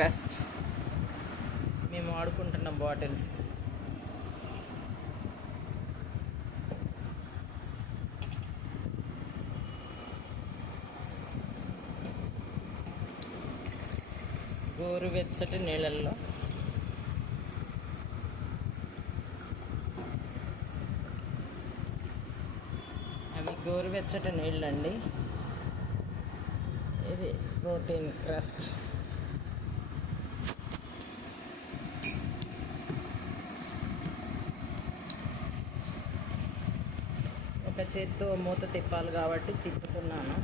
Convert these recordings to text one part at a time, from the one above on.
Crust మేము వాడుకుంటున్న bottles. గోరువెచ్చటి నీళ్ళల్లో అవి గోరువెచ్చటి నీళ్ళండి. ఇది ప్రోటీన్ క్రస్ట్. ఒక చేత్తో మూత తిప్పాలి కాబట్టి తిప్పుతున్నాను.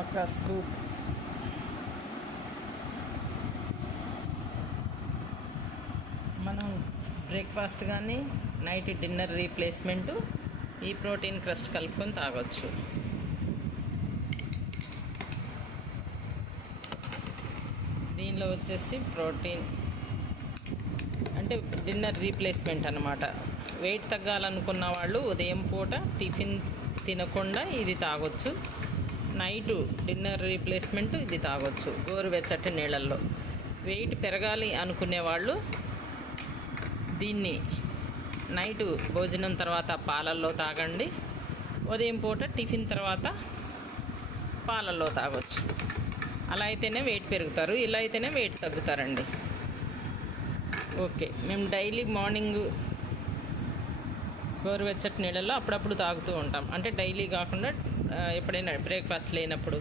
ఒక స్కూప్ మనం బ్రేక్ఫాస్ట్ కానీ నైట్ డిన్నర్ రీప్లేస్మెంట్ ఈ ప్రోటీన్ క్రస్ట్ కలుపుకొని తాగొచ్చు. దీనిలో వచ్చేసి ప్రోటీన్ అంటే డిన్నర్ రీప్లేస్మెంట్ అన్నమాట. వెయిట్ తగ్గాలనుకున్న వాళ్ళు ఉదయం పూట టిఫిన్ తినకుండా ఇది తాగొచ్చు. నైటు డిన్నర్ రీప్లేస్మెంట్ ఇది తాగొచ్చు గోరువెచ్చటి నీళ్ళల్లో. వెయిట్ పెరగాలి అనుకునే వాళ్ళు దీన్ని నైటు భోజనం తర్వాత పాలల్లో తాగండి. ఉదయం పూట టిఫిన్ తర్వాత పాలల్లో తాగొచ్చు. అలా అయితేనే వెయిట్ పెరుగుతారు, ఇలా అయితేనే వెయిట్ తగ్గుతారండి. ఓకే, మేము డైలీ మార్నింగ్ గోరువెచ్చటి నీళ్ళల్లో అప్పుడప్పుడు తాగుతూ ఉంటాం. అంటే డైలీ కాకుండా ఎప్పుడైనా బ్రేక్ఫాస్ట్ లేనప్పుడు,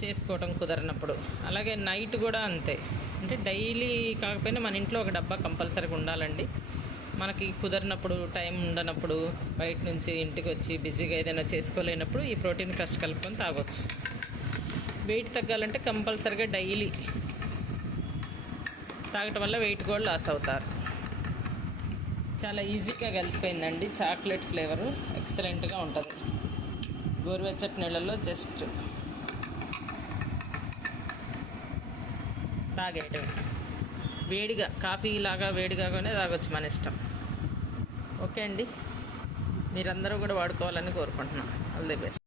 చేసుకోవటం కుదరనప్పుడు. అలాగే నైట్ కూడా అంతే. అంటే డైలీ కాకపోయినా మన ఇంట్లో ఒక డబ్బా కంపల్సరీగా ఉండాలండి. మనకి కుదరినప్పుడు, టైం ఉండనప్పుడు, బయట నుంచి ఇంటికి వచ్చి బిజీగా ఏదైనా చేసుకోలేనప్పుడు ఈ ప్రోటీన్ క్రస్ట్ కలుపుకొని తాగొచ్చు. వెయిట్ తగ్గాలంటే కంపల్సరీగా డైలీ తాగటం వల్ల వెయిట్ కూడా లాస్ అవుతారు. చాలా ఈజీగా కలిసిపోయిందండి. చాక్లెట్ ఫ్లేవరు ఎక్సలెంట్గా ఉంటుంది. గోరువెచ్చటి నీళ్ళల్లో జస్ట్ తాగేయటం. వేడిగా కాఫీ లాగా వేడిగానే తాగొచ్చు, మన ఇష్టం. ఓకే అండి, మీరందరూ కూడా వాడుకోవాలని కోరుకుంటున్నాను. All the best.